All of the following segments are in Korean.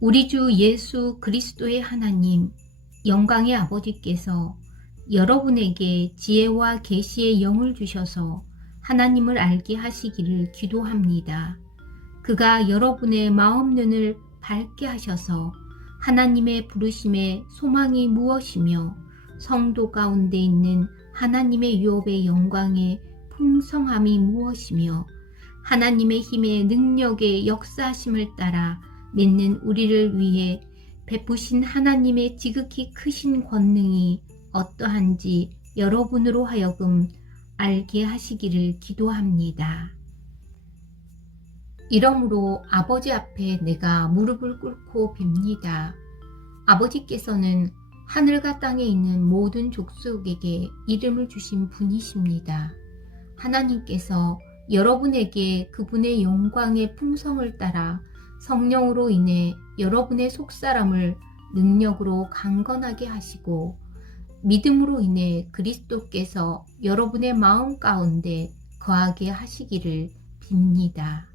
우리 주 예수 그리스도의 하나님, 영광의 아버지께서 여러분에게 지혜와 계시의 영을 주셔서 하나님을 알게 하시기를 기도합니다. 그가 여러분의 마음 눈을 밝게 하셔서 하나님의 부르심의 소망이 무엇이며 성도 가운데 있는 하나님의 유업의 영광의 풍성함이 무엇이며 하나님의 힘의 능력의 역사하심을 따라 믿는 우리를 위해 베푸신 하나님의 지극히 크신 권능이 어떠한지 여러분으로 하여금 알게 하시기를 기도합니다. 이러므로 아버지 앞에 내가 무릎을 꿇고 빕니다. 아버지께서는 하늘과 땅에 있는 모든 족속에게 이름을 주신 분이십니다. 하나님께서 여러분에게 그분의 영광의 풍성을 따라 성령으로 인해 여러분의 속사람을 능력으로 강건하게 하시고 믿음으로 인해 그리스도께서 여러분의 마음 가운데 거하게 하시기를 빕니다.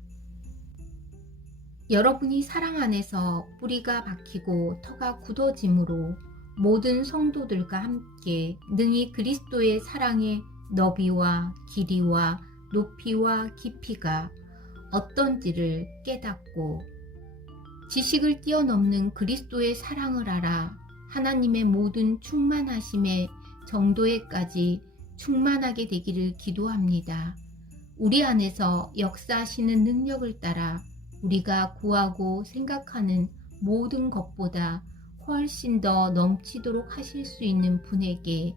여러분이 사랑 안에서 뿌리가 박히고 터가 굳어짐으로 모든 성도들과 함께 능히 그리스도의 사랑의 너비와 길이와 높이와 깊이가 어떤지를 깨닫고 지식을 뛰어넘는 그리스도의 사랑을 알아 하나님의 모든 충만하심의 정도에까지 충만하게 되기를 기도합니다. 우리 안에서 역사하시는 능력을 따라 우리가 구하고 생각하는 모든 것보다 훨씬 더 넘치도록 하실 수 있는 분에게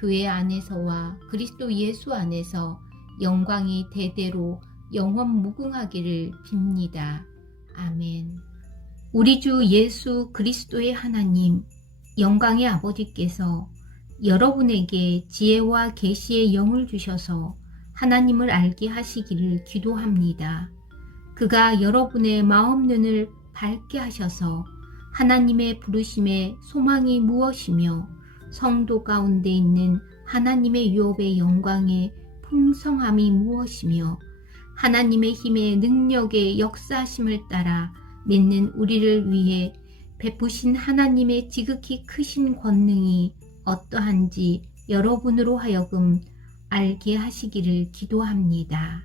교회 안에서와 그리스도 예수 안에서 영광이 대대로 영원 무궁하기를 빕니다. 아멘. 우리 주 예수 그리스도의 하나님, 영광의 아버지께서 여러분에게 지혜와 계시의 영을 주셔서 하나님을 알게 하시기를 기도합니다. 그가 여러분의 마음 눈을 밝게 하셔서 하나님의 부르심의 소망이 무엇이며 성도 가운데 있는 하나님의 유업의 영광의 풍성함이 무엇이며 하나님의 힘의 능력의 역사하심을 따라 믿는 우리를 위해 베푸신 하나님의 지극히 크신 권능이 어떠한지 여러분으로 하여금 알게 하시기를 기도합니다.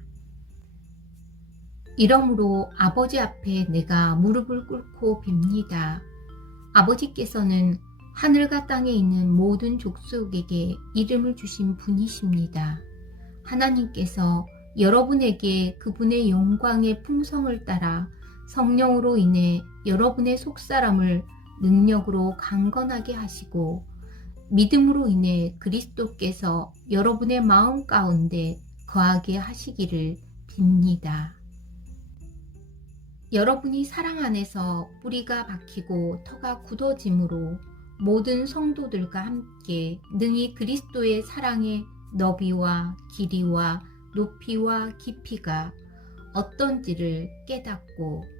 이러므로 아버지 앞에 내가 무릎을 꿇고 빕니다. 아버지께서는 하늘과 땅에 있는 모든 족속에게 이름을 주신 분이십니다. 하나님께서 여러분에게 그분의 영광의 풍성을 따라 성령으로 인해 여러분의 속사람을 능력으로 강건하게 하시고 믿음으로 인해 그리스도께서 여러분의 마음 가운데 거하게 하시기를 빕니다. 여러분이 사랑 안에서 뿌리가 박히고 터가 굳어짐으로 모든 성도들과 함께 능히 그리스도의 사랑의 너비와 길이와 높이와 깊이가 어떤지를 깨닫고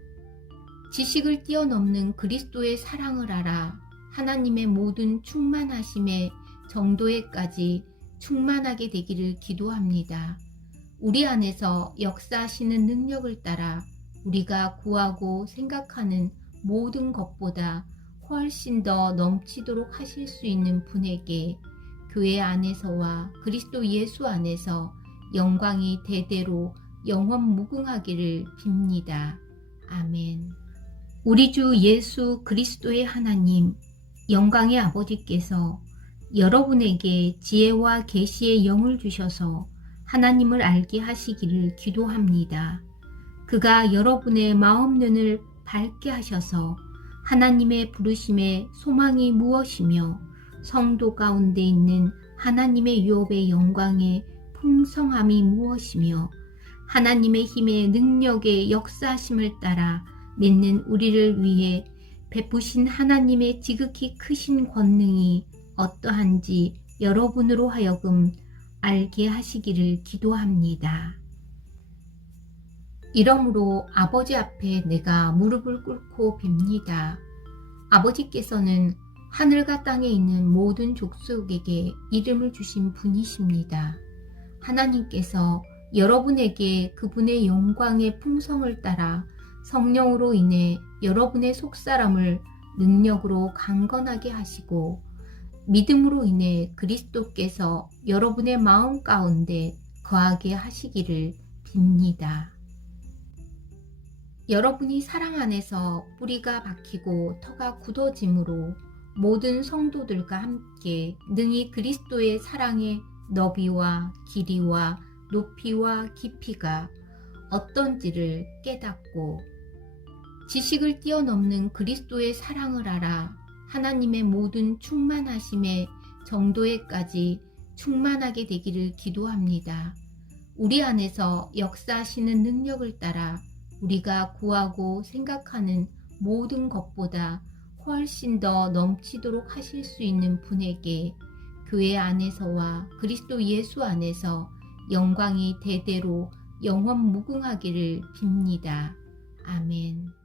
지식을 뛰어넘는 그리스도의 사랑을 알아 하나님의 모든 충만하심의 정도에까지 충만하게 되기를 기도합니다. 우리 안에서 역사하시는 능력을 따라 우리가 구하고 생각하는 모든 것보다 훨씬 더 넘치도록 하실 수 있는 분에게 교회 안에서와 그리스도 예수 안에서 영광이 대대로 영원 무궁하기를 빕니다. 아멘. 우리 주 예수 그리스도의 하나님, 영광의 아버지께서 여러분에게 지혜와 계시의 영을 주셔서 하나님을 알게 하시기를 기도합니다. 그가 여러분의 마음 눈을 밝게 하셔서 하나님의 부르심의 소망이 무엇이며 성도 가운데 있는 하나님의 유업의 영광의 풍성함이 무엇이며 하나님의 힘의 능력의 역사하심을 따라 믿는 우리를 위해 베푸신 하나님의 지극히 크신 권능이 어떠한지 여러분으로 하여금 알게 하시기를 기도합니다. 이러므로 아버지 앞에 내가 무릎을 꿇고 빕니다. 아버지께서는 하늘과 땅에 있는 모든 족속에게 이름을 주신 분이십니다. 하나님께서 여러분에게 그분의 영광의 풍성을 따라 성령으로 인해 여러분의 속사람을 능력으로 강건하게 하시고 믿음으로 인해 그리스도께서 여러분의 마음 가운데 거하게 하시기를 빕니다. 여러분이 사랑 안에서 뿌리가 박히고 터가 굳어짐으로 모든 성도들과 함께 능히 그리스도의 사랑의 너비와 길이와 높이와 깊이가 어떤지를 깨닫고 지식을 뛰어넘는 그리스도의 사랑을 알아 하나님의 모든 충만하심의 정도에까지 충만하게 되기를 기도합니다. 우리 안에서 역사하시는 능력을 따라 우리가 구하고 생각하는 모든 것보다 훨씬 더 넘치도록 하실 수 있는 분에게 교회 안에서와 그리스도 예수 안에서 영광이 대대로 영원 무궁하기를 빕니다. 아멘.